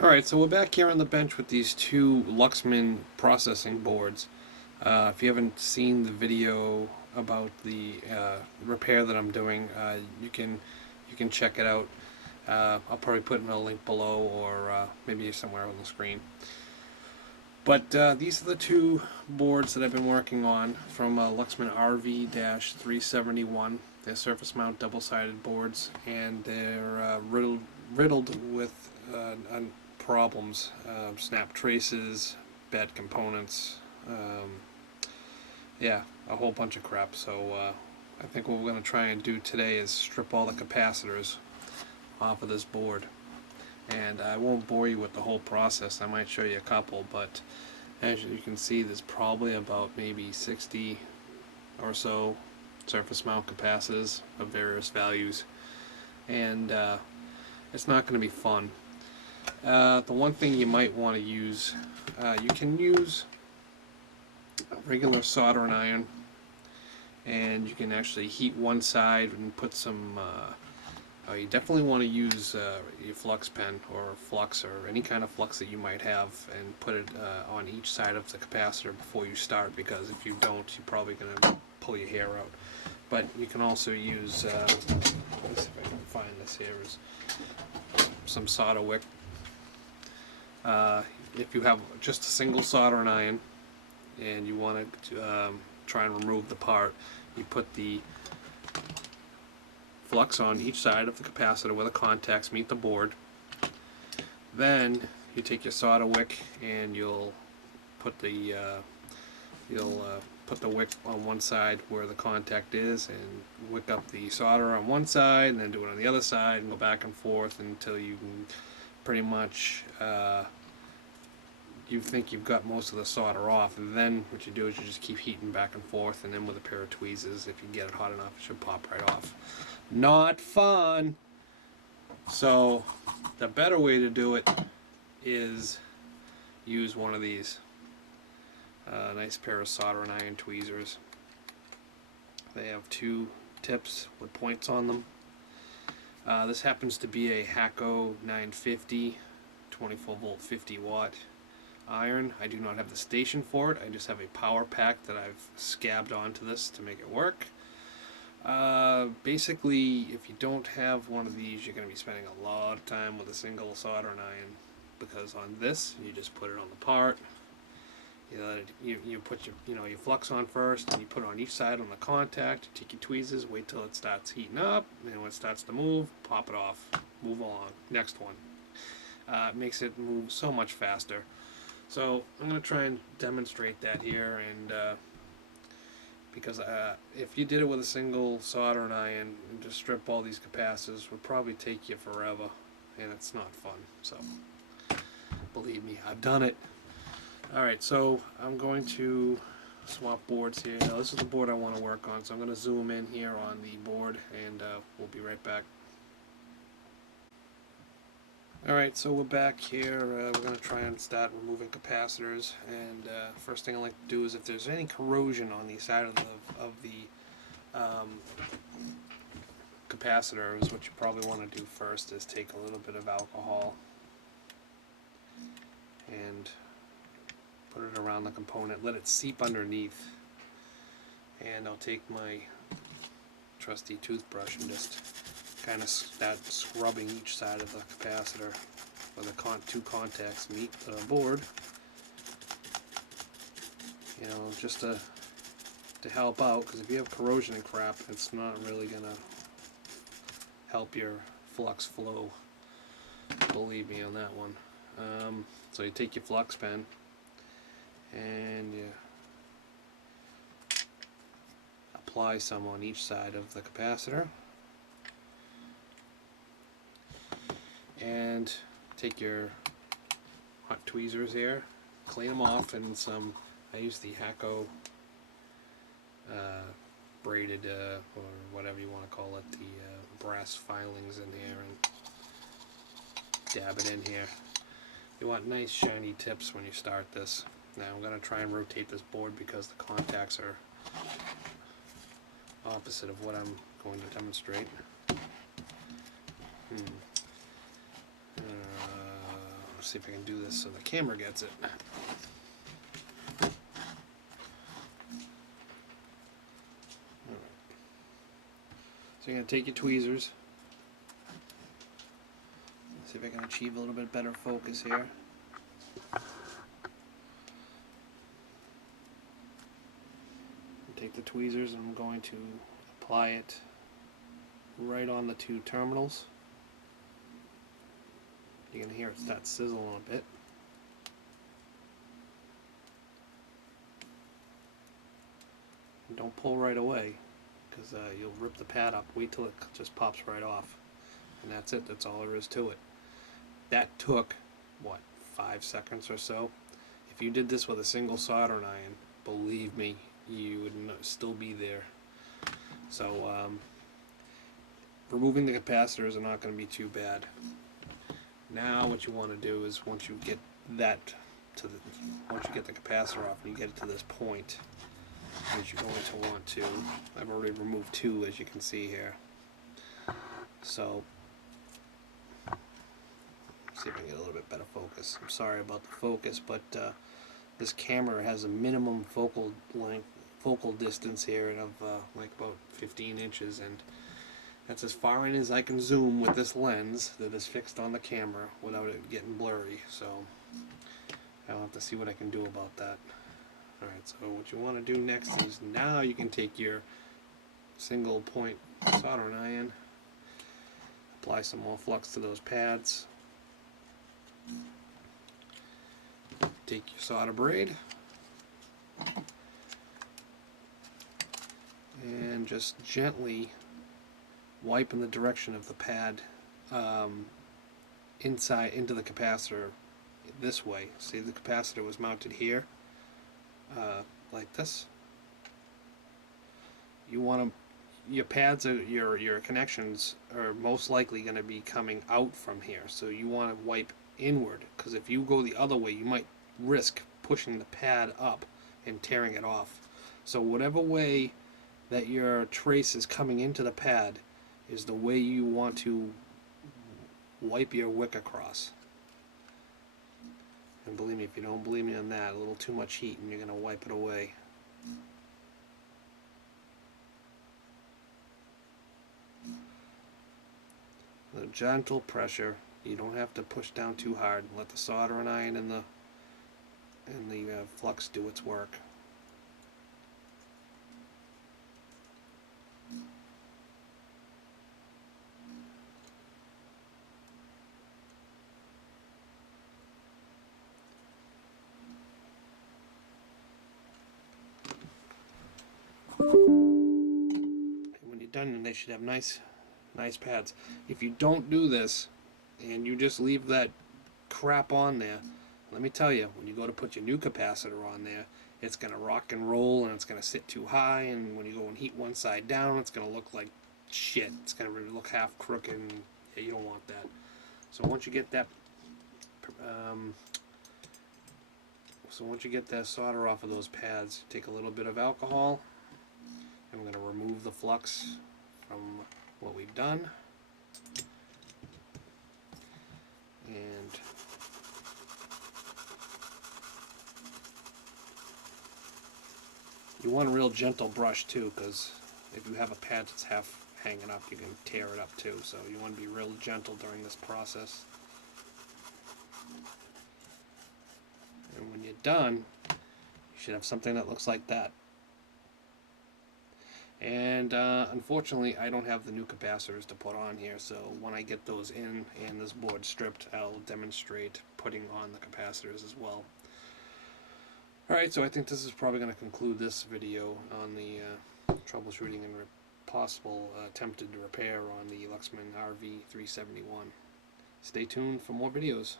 Alright, so we're back here on the bench with these two Luxman processing boards. If you haven't seen the video about the repair that I'm doing, you can check it out. I'll probably put in a link below, or maybe somewhere on the screen. But these are the two boards that I've been working on from Luxman RV-371. They're surface mount double-sided boards, and they're riddled with problems, snap traces, bad components, yeah, a whole bunch of crap. So I think what we're going to try and do today is strip all the capacitors off of this board. And I won't bore you with the whole process. I might show you a couple, but as you can see, there's probably about maybe 60 or so surface mount capacitors of various values, and it's not going to be fun. The one thing you might want to use, you can use a regular soldering iron, and you can actually heat one side and put some you definitely want to use your flux pen or flux or any kind of flux that you might have, and put it on each side of the capacitor before you start, because if you don't, you're probably going to pull your hair out. But you can also use, let me see if I can find this here, is some solder wick. If you have just a single soldering iron and you want to try and remove the part, you put the flux on each side of the capacitor where the contacts meet the board. Then you take your solder wick and you'll put the wick on one side where the contact is, and wick up the solder on one side, and then do it on the other side, and go back and forth until you can pretty much you think you've got most of the solder off. And then what you do is you just keep heating back and forth, and then with a pair of tweezers, if you get it hot enough, it should pop right off. Not fun. So the better way to do it is use one of these. Nice pair of soldering iron tweezers. They have two tips with points on them. This happens to be a Hakko 950 24 volt 50 watt iron. I do not have the station for it. I just have a power pack that I've scabbed onto this to make it work. Basically, if you don't have one of these, you're going to be spending a lot of time with a single soldering iron, because on this you just put it on the part. You put your flux on first, and you put it on each side on the contact. You take your tweezers, wait till it starts heating up, and when it starts to move, pop it off, move along, next one. It makes it move so much faster. So I'm going to try and demonstrate that here, and because if you did it with a single soldering iron and just strip all these capacitors, would probably take you forever, and it's not fun. So believe me, I've done it. Alright, so I'm going to swap boards here. Now this is the board I want to work on, so I'm going to zoom in here on the board, and we'll be right back. Alright, so we're back here. We're going to try and start removing capacitors, and first thing I like to do is, if there's any corrosion on the side of the capacitor, is what you probably want to do first is take a little bit of alcohol and put it around the component, let it seep underneath, and I'll take my trusty toothbrush and just kind of start scrubbing each side of the capacitor where the two contacts meet the board, just to help out, because if you have corrosion and crap, it's not really gonna help your flux flow, believe me on that one. So you take your flux pen and you apply some on each side of the capacitor, and take your hot tweezers here, clean them off, and some, I use the Hakko braided or whatever you want to call it, the brass filings in here, and dab it in here. You want nice shiny tips when you start this. Now I'm going to try and rotate this board because the contacts are opposite of what I'm going to demonstrate. see if I can do this so the camera gets it. So you're going to take your tweezers. See if I can achieve a little bit better focus here. Take the tweezers and I'm going to apply it right on the two terminals. You're going to hear it start sizzling a bit. And don't pull right away, because you'll rip the pad up. Wait till it just pops right off. And that's it. That's all there is to it. That took, what, 5 seconds or so? If you did this with a single soldering iron, believe me, you would still be there. So, removing the capacitors are not going to be too bad. Now what you want to do is once you get the capacitor off and you get it to this point, is you're going to want to, I've already removed 2 as you can see here. So, see if I can get a little bit better focus. I'm sorry about the focus, but this camera has a minimum focal distance here of like about 15 inches, and that's as far in as I can zoom with this lens that is fixed on the camera without it getting blurry. So I'll have to see what I can do about that. Alright, so what you want to do next is now you can take your single point soldering iron, apply some more flux to those pads, take your solder braid, and just gently wipe in the direction of the pad inside into the capacitor this way. See, the capacitor was mounted here like this. You want to, your pads are, your connections are most likely going to be coming out from here, so you want to wipe inward, because if you go the other way you might risk pushing the pad up and tearing it off. So whatever way that your trace is coming into the pad is the way you want to wipe your wick across. And believe me, if you don't believe me on that, a little too much heat and you're going to wipe it away. A gentle pressure. You don't have to push down too hard. Let the soldering iron and the flux do its work. When you're done, they should have nice pads. If you don't do this and you just leave that crap on there, let me tell you, when you go to put your new capacitor on there, it's going to rock and roll and it's going to sit too high, and when you go and heat one side down, it's going to look like shit. It's going to look half crooked, and yeah, you don't want that. So once you get that solder off of those pads, take a little bit of alcohol, and we're going to remove the flux from what we've done. And you want a real gentle brush too, because if you have a pad that's half hanging up, you can tear it up too. So you want to be real gentle during this process. And when you're done, you should have something that looks like that. And unfortunately, I don't have the new capacitors to put on here, so when I get those in and this board stripped, I'll demonstrate putting on the capacitors as well. Alright, so I think this is probably going to conclude this video on the troubleshooting and possible attempted repair on the Luxman RV-371. Stay tuned for more videos.